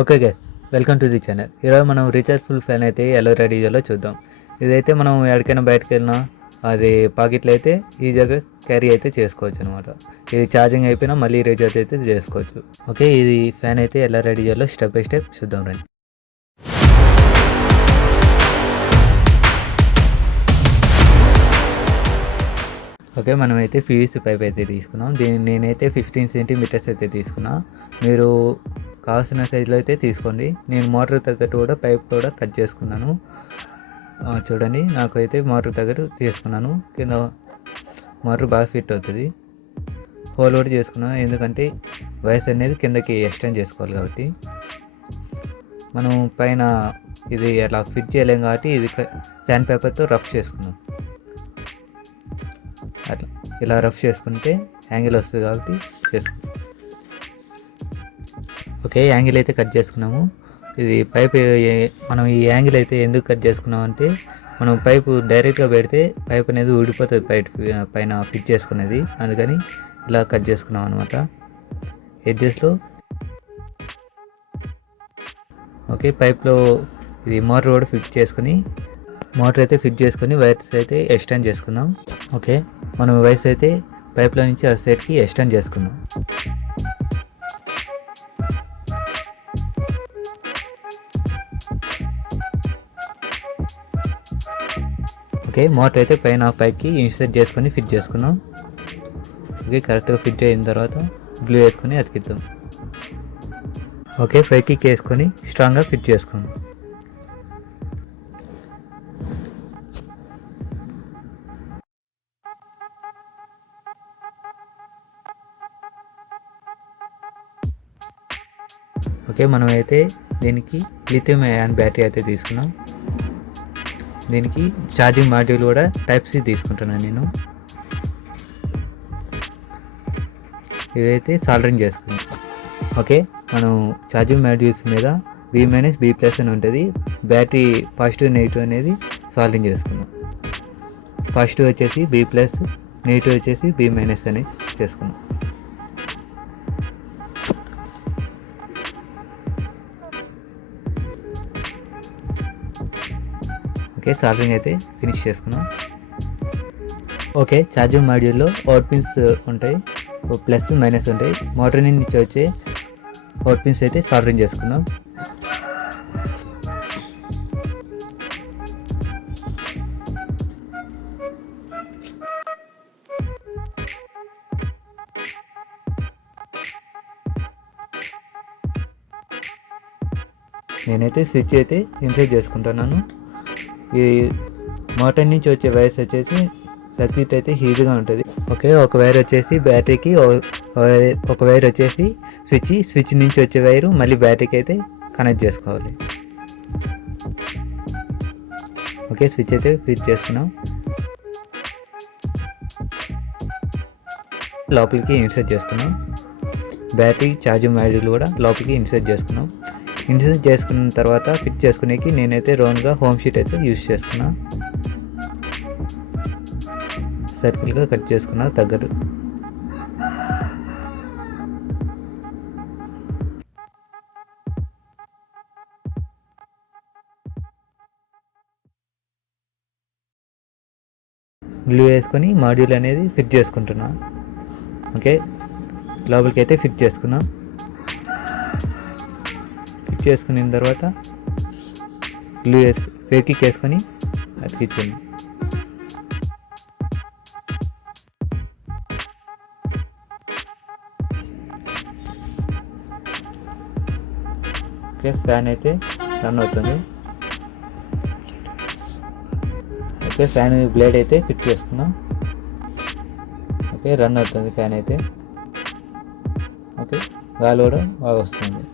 Okay guys, welcome to the channel. ఈరోజు మనం rechargeable fan అయితే ఎలా రెడీ చేయాలో చూద్దాం. ఇదైతే మనం ఎక్కడికైనా బయటకు వెళ్ళినా అది పాకెట్లో అయితే ఈజీగా క్యారీ అయితే చేసుకోవచ్చు అనమాట. ఇది ఛార్జింగ్ అయిపోయినా మళ్ళీ రీఛార్జ్ అయితే చేసుకోవచ్చు. ఓకే, ఇది ఫ్యాన్ అయితే ఎలా రెడీ చేయాలో స్టెప్ బై స్టెప్ చూద్దాం రండి. ఓకే, మనమైతే పీవీసీ పైప్ అయితే తీసుకున్నాం. నేనైతే 15 సెంటీమీటర్స్ అయితే తీసుకున్నా. మీరు కావాల్సిన సైజులో అయితే తీసుకోండి. నేను మోటార్ తగ్గట్టు కూడా పైప్ కూడా కట్ చేసుకున్నాను. చూడండి, నాకు అయితే మోటార్ తగ్గట్టు తీసుకున్నాను. కింద మోటార్ బాగా ఫిట్ అవుతుంది. హోల్ కూడా చేసుకున్నాను, ఎందుకంటే వైర్స్ అనేది కిందకి ఎక్స్టెండ్ చేసుకోవాలి కాబట్టి. మనం పైన ఇది అలా ఫిట్ చేయలేం కాబట్టి ఇది శాండ్ పేపర్తో రఫ్ చేసుకున్నాం. అట్లా ఇలా రఫ్ చేసుకుంటే యాంగిల్ వస్తుంది కాబట్టి చేసుకున్నాం. ఓకే, యాంగిల్ అయితే కట్ చేసుకున్నాము. ఇది పైప్ మనం ఈ యాంగిల్ అయితే ఎందుకు కట్ చేసుకున్నాం అంటే, మనం పైపు డైరెక్ట్గా పెడితే పైప్ అనేది ఊడిపోతుంది పైన ఫిట్ చేసుకునేది. అందుకని ఇలా కట్ చేసుకున్నాం అనమాట ఎడ్జెస్లో. ఓకే, పైప్లో ఇది మోటార్ కూడా ఫిట్ చేసుకుని వైర్స్ అయితే ఎక్స్టెండ్ చేసుకుందాం. ఓకే, మనం వైర్స్ అయితే పైప్లో నుంచి ఆ సైడ్కి ఎక్స్టెండ్ చేసుకుందాం. ఓకే, మోటార్ అయితే పైన పైకి ఇన్సర్ట్ చేసుకొని ఫిట్ చేసుకున్నాం. ఓకే, కరెక్ట్గా ఫిట్ అయిన తర్వాత గ్లూ వేసుకొని అతికిద్దాం. ఓకే, పైకి వేసుకొని స్ట్రాంగ్గా ఫిట్ చేసుకుందాం. ఓకే, మనమైతే దీనికి లిథియం అయాన్ బ్యాటరీ అయితే తీసుకున్నాం. దీనికి ఛార్జింగ్ మాడ్యూల్ కూడా టైప్ సి తీసుకుంటున్నాను నేను. ఇదైతే సాల్డరింగ్ చేసుకుందాం. ఓకే, మనం ఛార్జింగ్ మాడ్యూల్స్ మీద B- B+ అని ఉంటుంది. బ్యాటరీ పాజిటివ్ నెగిటివ్ అనేది సాల్డరింగ్ చేసుకున్నాం. పాజిటివ్ వచ్చేసి B+, నెగిటివ్ వచ్చేసి B- అనేది చేసుకున్నాం. ఓకే, సాల్డరింగ్ అయితే ఫినిష్ చేసుకున్నాం. ఓకే, ఛార్జింగ్ మాడ్యూల్లో అవుట్ పిన్స్ ఉంటాయి, ప్లస్ మైనస్ ఉంటాయి. మోటార్ నుంచి వచ్చే అవుట్ పిన్స్ అయితే సాల్డరింగ్ చేసుకుందాం. నేనైతే స్విచ్ అయితే ఇన్సర్ట్ చేసుకుంటున్నాను. ఈ మోటార్ నుంచి వచ్చే వైర్స్ వచ్చేసి సర్క్యూట్ అయితే ఈజీగా ఉంటుంది. ఓకే, ఒక వైర్ వచ్చేసి బ్యాటరీకి, ఒక వైర్ వచ్చేసి స్విచ్ నుంచి వచ్చే వైరు మళ్ళీ బ్యాటరీకి అయితే కనెక్ట్ చేసుకోవాలి. ఓకే, స్విచ్ అయితే ఫిట్ చేసుకున్నాం. లోపలికి ఇన్సర్ట్ చేసుకున్నాం. బ్యాటరీ ఛార్జింగ్ మాడ్యూల్ కూడా లోపలికి ఇన్సర్ట్ చేసుకున్నాం. ఇన్సర్ట్ చేసుకున్న తర్వాత ఫిట్ చేసుకునేకి నేనైతే రౌండ్గా హోమ్ షీట్ అయితే యూజ్ చేసుకున్నా. సర్కిల్గా కట్ చేసుకున్నా తగ్గట్టు. గ్లూ వేసుకొని మాడ్యూల్ అనేది ఫిట్ చేసుకుంటున్నా. ఓకే, లోపలికి అయితే ఫిట్ చేసుకున్నాం. ఫిట్ చేసుకున్న తర్వాత గ్లూ ఫేకిక్ వేసుకొని అతికించండి. ఓకే, ఫ్యాన్ అయితే రన్ అవుతుంది. ఓకే, ఫ్యాన్ బ్లేడ్ అయితే ఫిట్ చేసుకుందాం. ఓకే, రన్ అవుతుంది ఫ్యాన్ అయితే. ఓకే, గాలి కూడా బాగా వస్తుంది.